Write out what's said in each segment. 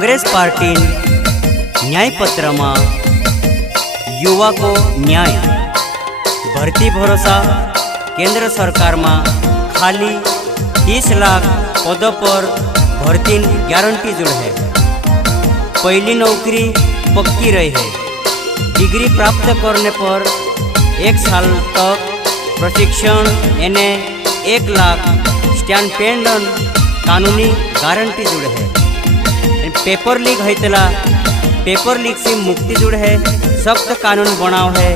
Congress party न्यायपत्र में युवा को न्याय भर्ती भरोसा केंद्र सरकार में खाली 30 लाख पदों पर भर्ती गारंटी जुड़ है। पहली नौकरी पक्की रही है। डिग्री प्राप्त करने पर 1 साल तक प्रशिक्षण यानी 1 लाख स्टैंड कानूनी गारंटी जुड़ है। पेपर लीक होता पेपर लीक से मुक्ति जुड़ है। सख्त कानून बनाव है।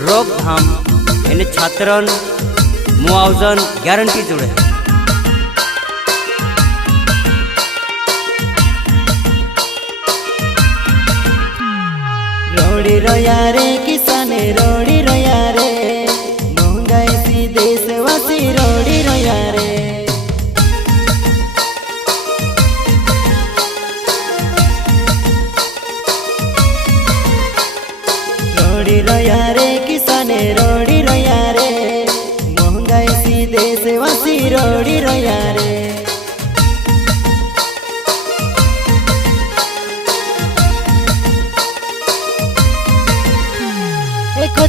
रोकथाम यानी छात्रन मुआवजन गारंटी जुड़ है। रोड़ी रोया रे किसान रोड़ी रोया रे महंगाई सी देशवासी रोड़ी रोया रे। रोड़ी रोया रे किसान रोड़ी रोया रे महंगाई सी देशवासी रोड़ी रोया रे।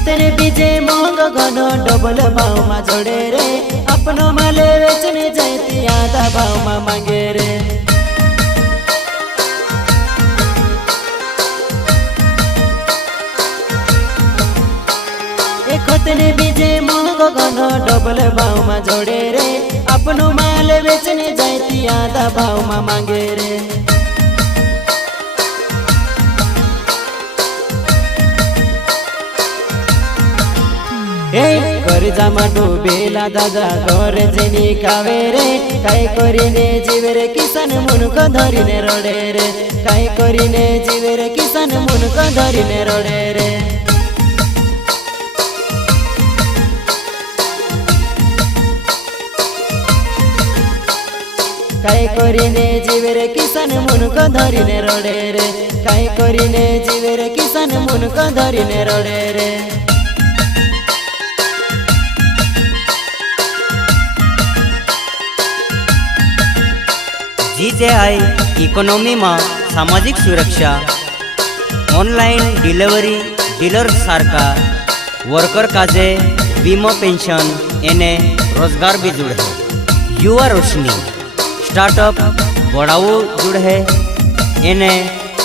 तेरे बीजे महंग घन डबल भाव में जोड़े रे अपनो माले बेचने जाती आधा भाव में मांगे रे। तेरे बीजे महंग घन डबल भाव में जोड़े रे अपनो माले बेचने जाती आधा भाव में मांगे रे। कर्जा में डूबेला दादा घर जेनी कावे रे काय करीने जीवे रे किसान मुनक धरीने रडे रे काय करीने जीवे रे किसान मुनक धरीने रडे रे। काय करीने जीवे रे किसान मुनक धरीने रडे रे काय करीने जीवे रे किसान मुनक धरीने रडे रे। जीजेआई इकोनॉमी में सामाजिक सुरक्षा ऑनलाइन डिलिवरी डीलर सारका वर्कर काजे बीमा पेंशन एने रोजगार भी जुड़ है। युवा रोशनी स्टार्टअप बढ़ाओ जुड़ है। एने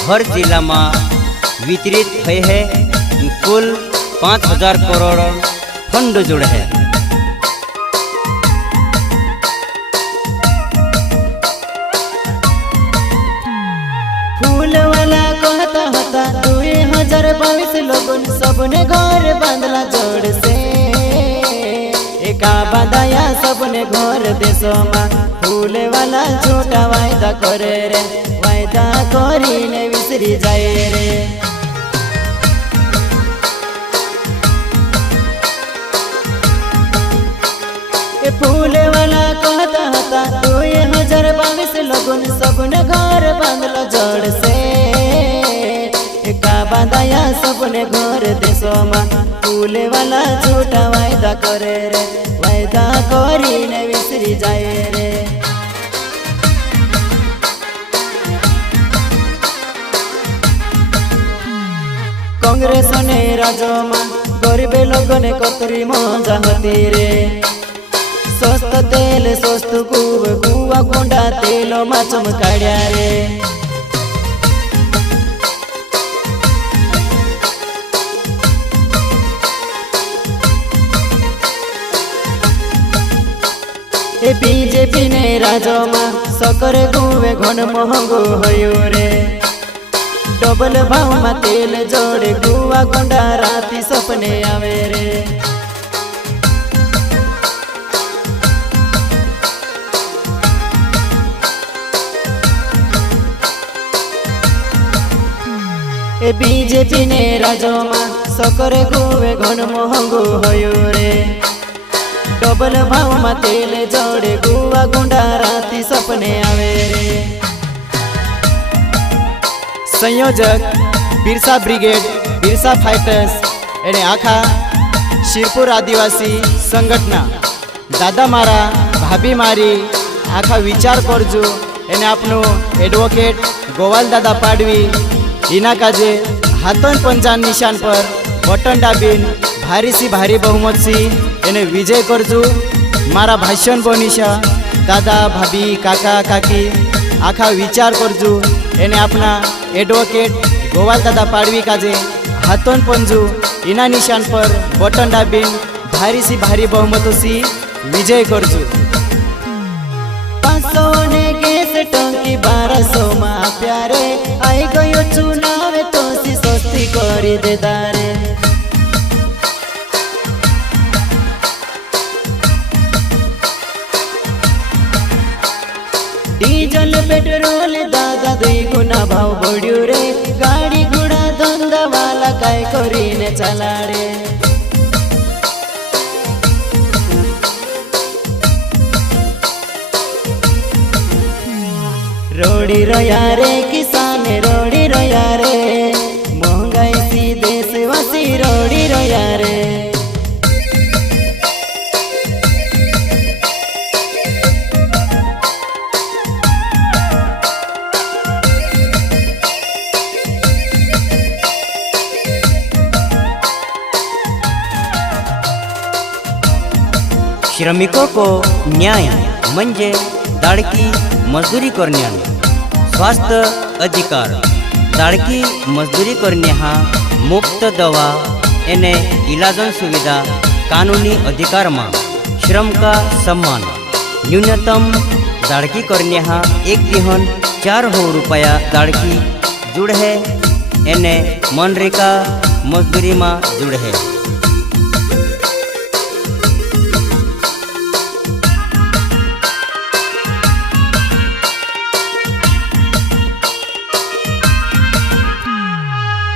हर जिला में वितरित हुए है। कुल 5000 करोड़ फंड जुड़ है। फूल वाला कहता होता 2022 लोगन सबने घर बांधला जोड़ से एका बांधाया सबने घर देशों में। फूल वाला छोटा वायदा करे रे वायदा करी ने विसरी जाए रे। फूल वाला कहता होता 2022 लोगन सबने घर बांधलो जोड़ से एका बांधाया सबने घर देशों में। फूल वाला छोटा वायदा करे रे वायदा करी ने विसरी जाए रे। कांग्रेस ने राज्य में गरीब लोगों ने कतरी मजा होती रे। स्वस्थ तेल स्वस्थ गुआ कोंडा तेल में चमकाड्या रे। बीजेपी ने राज्य में सकर गुवे घन महंगो होयो रे। डबल भाव में तेल जोड़े गुआ कोंडा राती सपने आवे रे। बीजेपी ने राज्य में सकर गुवे घन महंगो होयो रे। डबल भाव में तेल जोड़े गुआ गुंडा राती सपने आवे रे। संयोजक बिरसा ब्रिगेड बिरसा फाइटर्स एने आखा शिरपुर आदिवासी संगठना दादा मारा भाभी मारी आखा विचार करजो एने आपनो एडवोकेट गोवाल दादा पाडवी इना काजे हाथन पंचान निशान पर बटन दाबीन भारी सी भारी बहुमत सी एने विजय करजू। मारा भाषण बनिशा दादा भाभी काका काकी आखा विचार करजू एने अपना एडवोकेट गोवाल दादा पाडवी काजे हाथन पंजू इना निशान पर बटन दाबीन भारी सी भारी बहुमतों सी विजय करजू। 500 ने गैस टंकी 1200 मा प्यारे आई गयो चुनाव तो सी सस्ती करी दे दारे। डीजल पेट्रोल दादा 2 गुना भाव बढ़्यो रे। गाड़ी घोड़ा धंधा वाला काय करीने चला रे। रोड़ी रोया रे किसान रोड़ी रोया रे। महंगाई सी देशवासी रोड़ी रोया रे। श्रमिकों को न्याय म्हणजे दाड़की मजदूरी करण्याने स्वास्थ्य अधिकार। दाड़की मजदूरी करणे हा मुफ्त दवा एने इलाजन सुविधा कानूनी अधिकार में श्रम का सम्मान। न्यूनतम दाड़की करणे हा 1 दिहन 400 रुपया दाड़की जुड़ है एने मनरेगा मजदूरी में जुड़ है।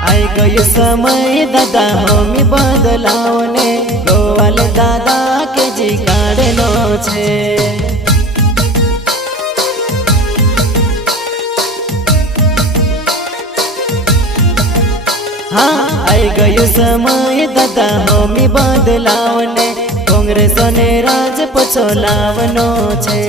आई गयो समय दादा हमी बदलावने गोवाल दादा के जी काढ़लो छे। हाँ आई गयो समय दादा हमी बदलावने कांग्रेस ने राज पछोलावनो छे।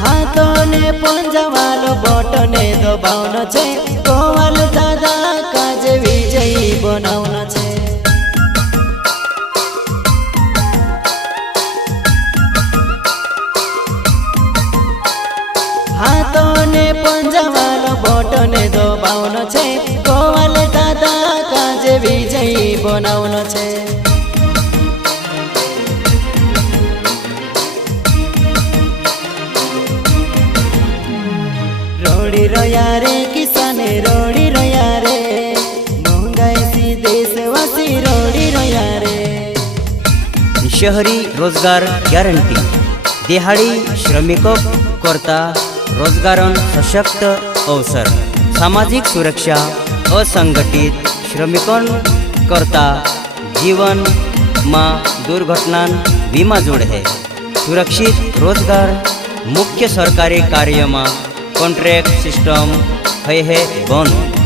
हाथोने पंजावालो बटने दबाउनो छे। गोवाल दादा काजे विजयी बनाउनो छे। हाथोने पंजावालो बटने दबाउनो छे। गोवाल दादा काजे विजयी बनाउनो छे। रोड़ी रोया रे किसान रोड़ी रोया रे। महंगाई सी देशवासी रोड़ी रोया रे। शहरी रोजगार गॅरंटी दिहाड़ी श्रमिकों करता रोजगारन सशक्त अवसर। सामाजिक सुरक्षा असंगठित श्रमिकों करता जीवन में दुर्घटना बीमा जोड़ है। सुरक्षित रोजगार मुख्य सरकारी कार्य में कॉन्ट्रैक्ट सिस्टम है बंद।